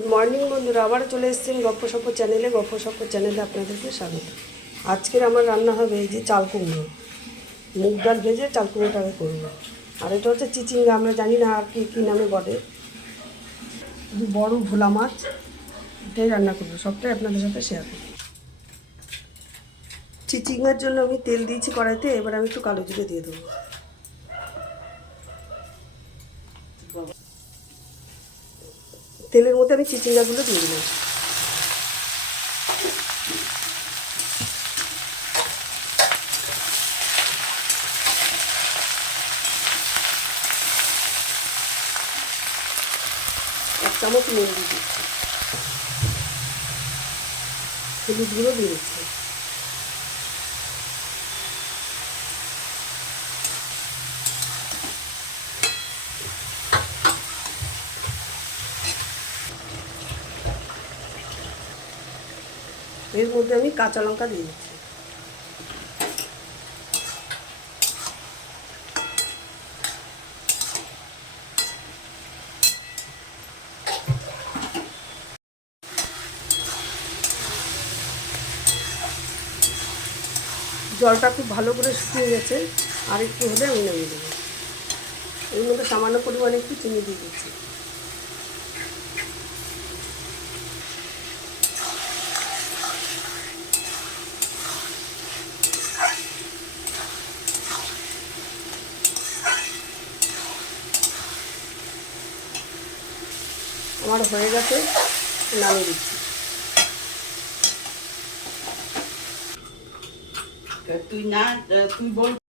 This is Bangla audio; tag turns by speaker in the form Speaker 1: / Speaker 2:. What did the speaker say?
Speaker 1: গুড মর্নিং বন্ধুরা। আবার চলে এসেছেন গপ্প সপ্প চ্যানেলে গপ্প সপ্প চ্যানেলে আপনাদেরকে স্বাগত। আজকের আমার রান্না হবে এই যে চাল কুমড়ো। মুগ ডাল ভেজে চাল কুমড়োটাকে করব। আর এটা হচ্ছে চিচিঙ্গা, আমরা জানি না আর কি, কী নামে বলে। বড় ভোলা মাছ, এটাই রান্না করব। সবটাই আপনাদের সাথে শেয়ার করব। চিচিঙ্গার জন্য আমি তেল দিয়েছি কড়াইতে, এবার আমি একটু কালো জিরে দিয়ে দেবো। তেলের মধ্যে আমি চিচিঙ্গাগুলো দিয়ে দিলাম। এক চামচ নুন দিয়ে দিচ্ছি। হলুদ গুঁড়ো দিয়ে দিচ্ছি। এর মধ্যে আমি কাঁচা লঙ্কা দিয়ে দিচ্ছি। জলটা খুব ভালো করে শুকিয়ে গেছে, আর একটু হলে আমি নামিয়ে দেবো। এর মধ্যে সামান্য পরিমাণে একটু চিনি দিয়ে দিচ্ছি। আমার হয়ে গেছে নামিয়ে দিচ্ছি।
Speaker 2: তুই না তুই বল